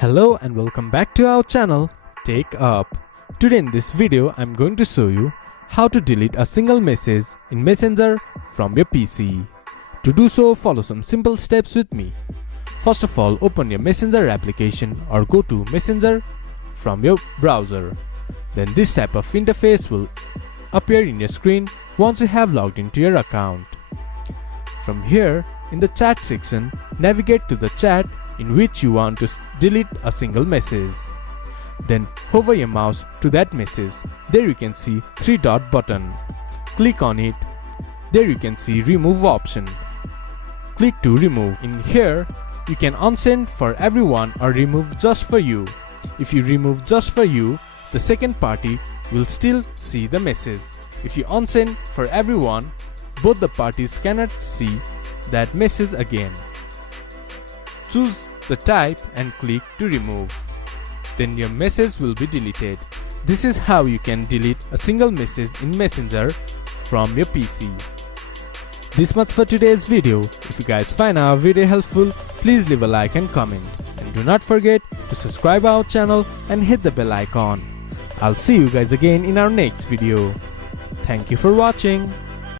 Hello and welcome back to our channel TechUp. Today in this video I'm going to show you how to delete a single message in Messenger from your PC. To do so, follow some simple steps with me. First of all, open your Messenger application or go to Messenger from your browser. Then this type of interface will appear in your screen once you have logged into your account. From here, in the chat section, navigate to the chat in which you want to delete a single message. Then hover your mouse to that message. There you can see 3-dot button. Click on it. There you can see remove option. Click to remove. In here, you can unsend for everyone or remove just for you. If you remove just for you, the second party will still see the message. If you unsend for everyone, both the parties cannot see that message again. Choose the type and click to remove. Then your message will be deleted. This is how you can delete a single message in Messenger from your PC. This much for today's video. If you guys find our video helpful, please leave a like and comment. And do not forget to subscribe our channel and hit the bell icon. I'll see you guys again in our next video. Thank you for watching.